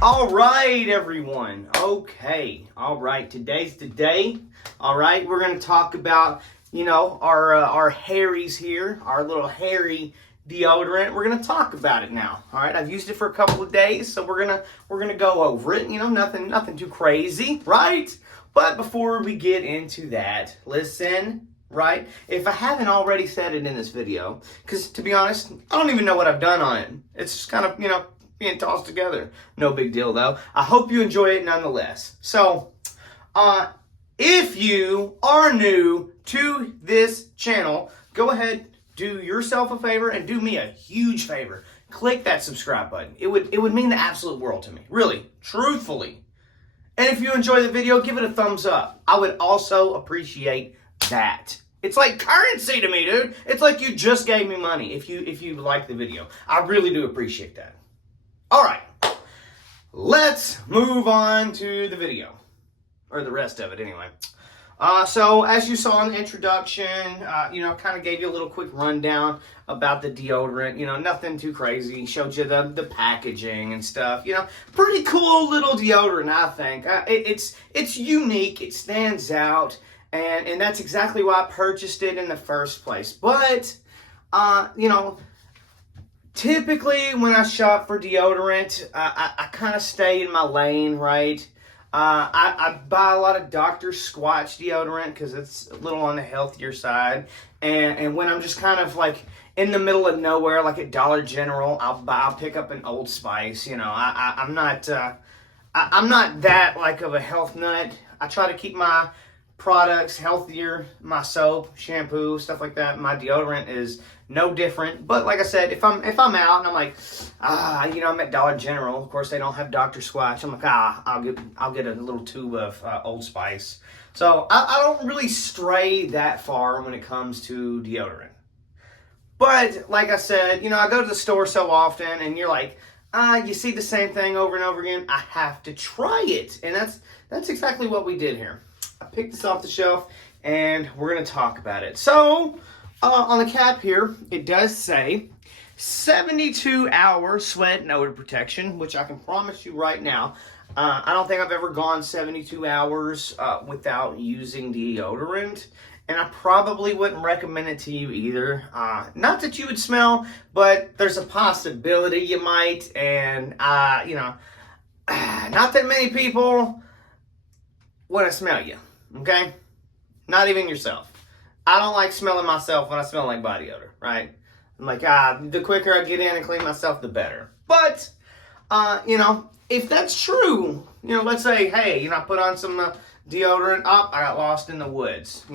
All right, everyone. Okay. All right. Today's the day. All right. We're going to talk about, our Harry's here, our little Harry deodorant. We're going to talk about it now. All right. I've used it for a couple of days, so we're going to go over it. Nothing too crazy, right? But before we get into that, listen, right? If I haven't already said it in this video, because to be honest, I don't even know what I've done on it. It's just kind of, being tossed together. No big deal, though. I hope you enjoy it nonetheless. So, if you are new to this channel, go ahead, do yourself a favor, and do me a huge favor. Click that subscribe button. It would mean the absolute world to me. Really, truthfully. And if you enjoy the video, give it a thumbs up. I would also appreciate that. It's like currency to me, dude. It's like you just gave me money if you like the video. I really do appreciate that. All right, let's move on to the video, or the rest of it anyway. So as you saw in the introduction, kind of gave you a little quick rundown about the deodorant. Nothing too crazy. Showed you the packaging and stuff. Pretty cool little deodorant, I think. It's unique. It stands out, and that's exactly why I purchased it in the first place. But, typically, when I shop for deodorant, I kind of stay in my lane, right? I buy a lot of Dr. Squatch deodorant because it's a little on the healthier side. And when I'm just kind of like in the middle of nowhere, like at Dollar General, I'll pick up an Old Spice. I'm not that like of a health nut. I try to keep my products healthier, my soap, shampoo, stuff like that. My deodorant is no different. But like I said, if I'm out and I'm like, I'm at Dollar General. Of course, they don't have Dr. Squatch. I'm like, I'll get a little tube of Old Spice. So I don't really stray that far when it comes to deodorant. But like I said, I go to the store so often, and you're like, you see the same thing over and over again. I have to try it, and that's exactly what we did here. I picked this off the shelf, and we're going to talk about it. So, on the cap here, it does say 72-hour sweat and odor protection, which I can promise you right now, I don't think I've ever gone 72 hours without using deodorant, and I probably wouldn't recommend it to you either. Not that you would smell, but there's a possibility you might, and, not that many people want to smell you. Okay? Not even yourself. I don't like smelling myself when I smell like body odor, right? I'm like, the quicker I get in and clean myself, the better. But, if that's true, let's say, hey, I put on some deodorant, I got lost in the woods.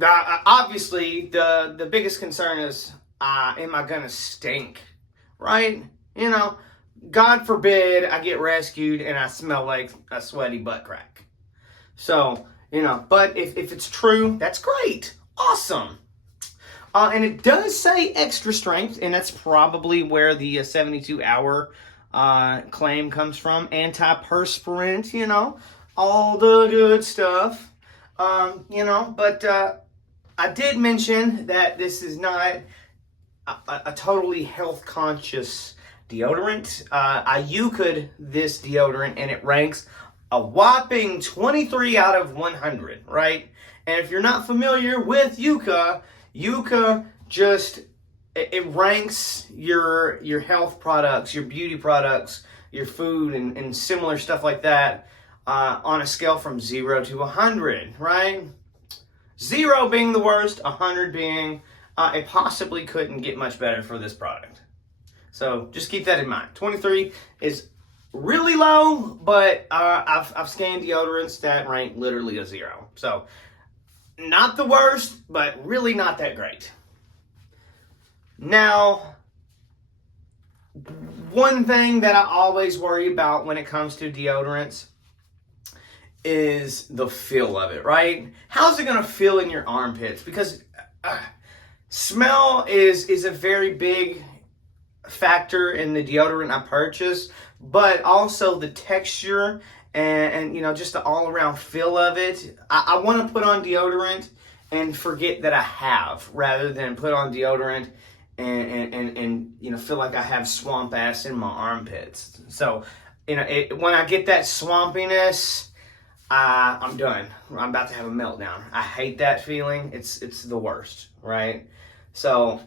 Obviously, the biggest concern is, am I going to stink, right? God forbid I get rescued and I smell like a sweaty butt crack. So, but if it's true, that's great. Awesome. And it does say extra strength, and that's probably where the 72-hour claim comes from. Antiperspirant, all the good stuff. But I did mention that this is not a totally health-conscious deodorant. I Yuca'd this deodorant, and it ranks a whopping 23 out of 100, right? And if you're not familiar with Yuka just, it ranks your health products, your beauty products, your food, and similar stuff like that on a scale from 0 to 100, right? 0 being the worst, 100 being it possibly couldn't get much better for this product. So just keep that in mind. 23 is really low, but I've scanned deodorants that rank literally a 0. So not the worst, but really not that great. Now, one thing that I always worry about when it comes to deodorants is the feel of it, right? How's it going to feel in your armpits? Because smell is a very big factor in the deodorant I purchased, but also the texture and just the all-around feel of it. I want to put on deodorant and forget that I have, rather than put on deodorant and you know, feel like I have swamp ass in my armpits. So, you know, when I get that swampiness, I'm done. I'm about to have a meltdown. I hate that feeling. It's the worst, right? So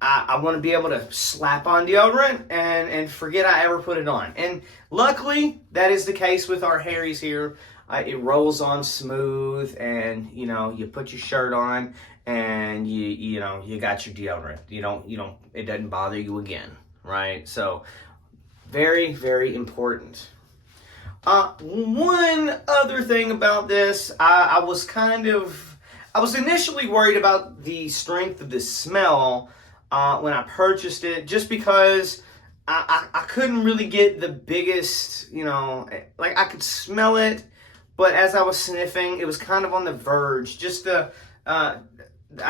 I want to be able to slap on deodorant and forget I ever put it on. And luckily, that is the case with our Harry's here. It rolls on smooth, and you know, you put your shirt on, and you know, you got your deodorant. You don't. It doesn't bother you again, right? So very, very important. One other thing about this, I was initially worried about the strength of the smell when I purchased it, just because I couldn't really get the biggest, you know, like I could smell it, but as I was sniffing, it was kind of on the verge. Just the, I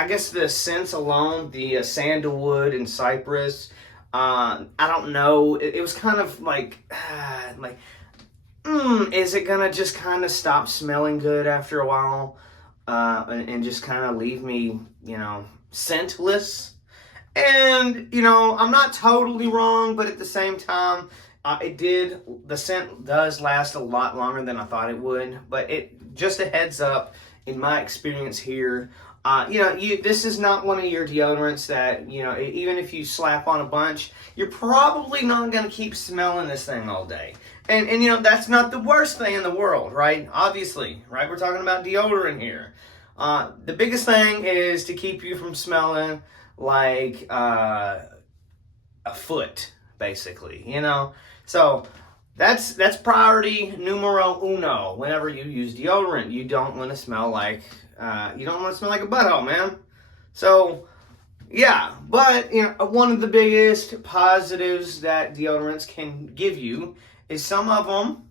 guess the scents alone, the sandalwood and cypress, I don't know, it was kind of like, is it gonna just kind of stop smelling good after a while, and just kind of leave me, you know, scentless? And, you know, I'm not totally wrong, but at the same time, the scent does last a lot longer than I thought it would. But just a heads up, in my experience here, you know, this is not one of your deodorants that, you know, even if you slap on a bunch, you're probably not going to keep smelling this thing all day. And, you know, that's not the worst thing in the world, right? Obviously, right? We're talking about deodorant here. The biggest thing is to keep you from smelling like a foot, basically, you know? So that's priority numero uno. Whenever you use deodorant, you don't want to smell like a butthole, man. So yeah, but you know, one of the biggest positives that deodorants can give you is some of them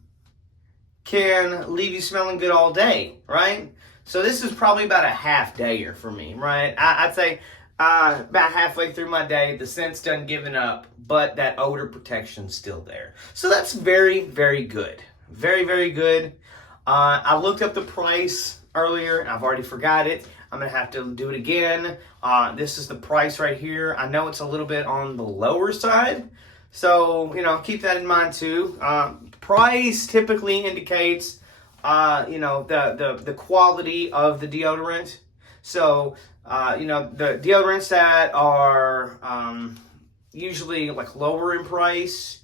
can leave you smelling good all day, right? So this is probably about a half dayer for me, right? I'd say about halfway through my day, the scent's done giving up, but that odor protection's still there. So that's very, very good. Very, very good. I looked up the price earlier, and I've already forgot it. I'm going to have to do it again. This is the price right here. I know it's a little bit on the lower side, so, you know, keep that in mind too. Price typically indicates, you know, the quality of the deodorant. So, you know, the deodorants that are usually like lower in price,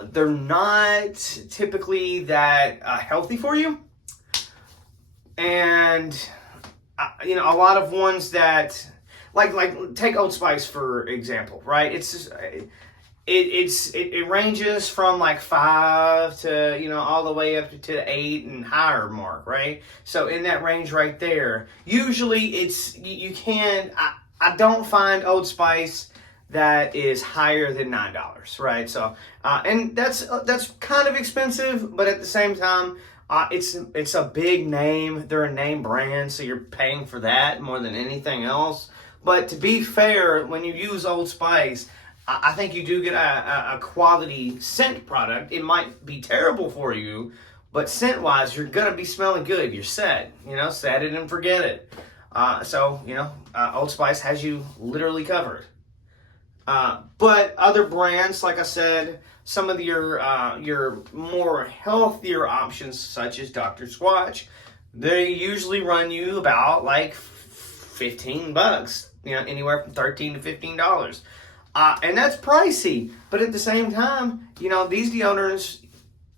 they're not typically that healthy for you. And, you know, a lot of ones that, like take Old Spice for example, right? It's just, it ranges from like 5 to, you know, all the way up to 8 and higher mark, right? So in that range right there, usually it's, you can, I don't find Old Spice that is higher than $9, right? So, and that's kind of expensive, but at the same time, it's a big name. They're a name brand, so you're paying for that more than anything else. But to be fair, when you use Old Spice, I think you do get a quality scent product. It might be terrible for you, but scent-wise, you're going to be smelling good. You're set. You know, set it and forget it. So, you know, Old Spice has you literally covered. But other brands, like I said, some of your more healthier options, such as Dr. Squatch, they usually run you about like $15. You know, anywhere from $13 to $15. And that's pricey, but at the same time, you know, these deodorants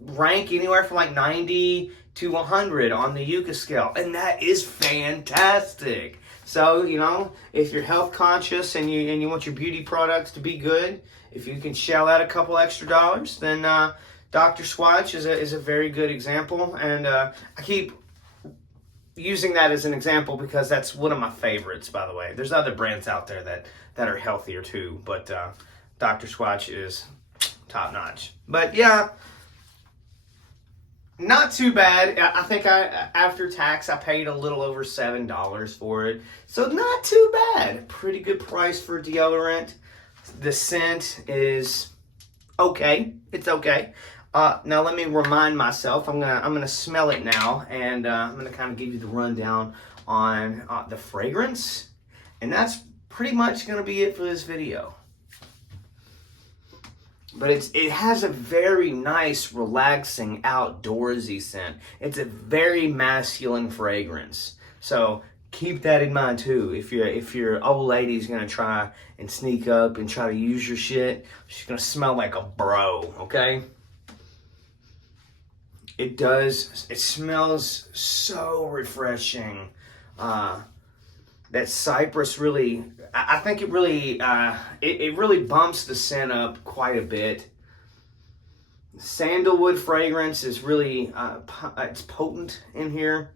rank anywhere from like 90 to 100 on the Yucca scale, and that is fantastic. So, you know, if you're health conscious and you want your beauty products to be good, if you can shell out a couple extra dollars, then Dr. Squatch is a very good example, and I keep using that as an example because that's one of my favorites, by the way. There's other brands out there that are healthier too, but Dr. Squatch is top notch. But yeah, not too bad. I think after tax I paid a little over $7 for it, so not too bad. Pretty good price for deodorant. The scent is okay. It's okay. Now let me remind myself. I'm gonna smell it now, and I'm gonna kind of give you the rundown on the fragrance, and that's pretty much going to be it for this video. But it has a very nice, relaxing, outdoorsy scent. It's a very masculine fragrance. So keep that in mind too. If your old lady's gonna try and sneak up and try to use your shit, she's gonna smell like a bro, okay? It does. It smells so refreshing. That cypress really, I think it really, it really bumps the scent up quite a bit. Sandalwood fragrance is really, it's potent in here.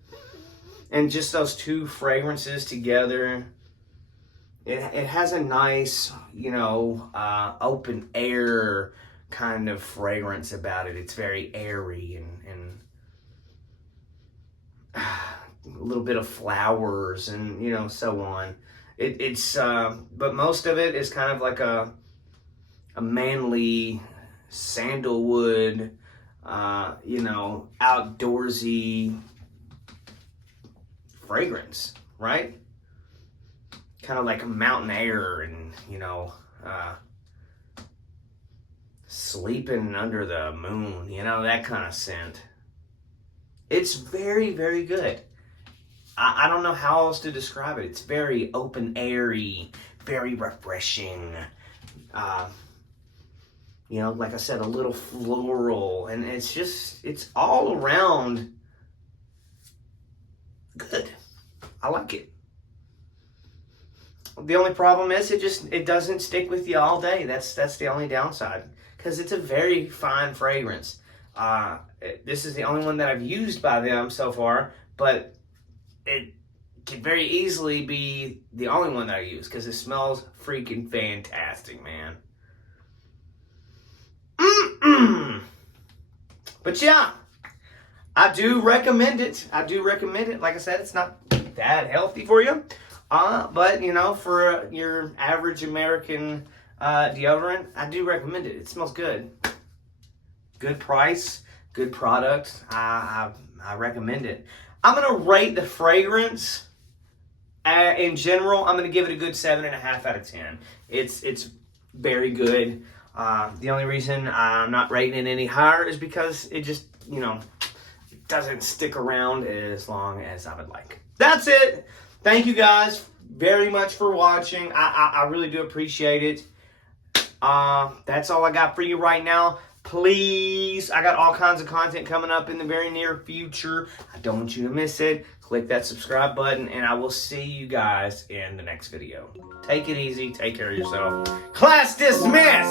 And just those two fragrances together, it has a nice, you know, open air kind of fragrance about it. It's very airy and a little bit of flowers and, you know, so on. But most of it is kind of like a manly sandalwood, you know, outdoorsy fragrance, right? Kind of like a mountain air and, you know, sleeping under the moon, you know, that kind of scent. It's very, very good. I don't know how else to describe it. It's very open airy, very refreshing. You know, like I said, a little floral, and it's all around good. I like it. The only problem is it doesn't stick with you all day. That's the only downside, because it's a very fine fragrance. This is the only one that I've used by them so far, but it could very easily be the only one that I use because it smells freaking fantastic, man. But yeah, I do recommend it. Like I said, it's not that healthy for you. But, you know, for your average American deodorant, I do recommend it. It smells good. Good price, good product. I recommend it. I'm going to rate the fragrance in general. I'm going to give it a good 7.5 out of 10. It's very good. The only reason I'm not rating it any higher is because it just, you know, it doesn't stick around as long as I would like. That's it. Thank you guys very much for watching. I really do appreciate it. That's all I got for you right now. Please, I got all kinds of content coming up in the very near future. I don't want you to miss it. Click that subscribe button, and I will see you guys in the next video. Take it easy. Take care of yourself. Class dismissed!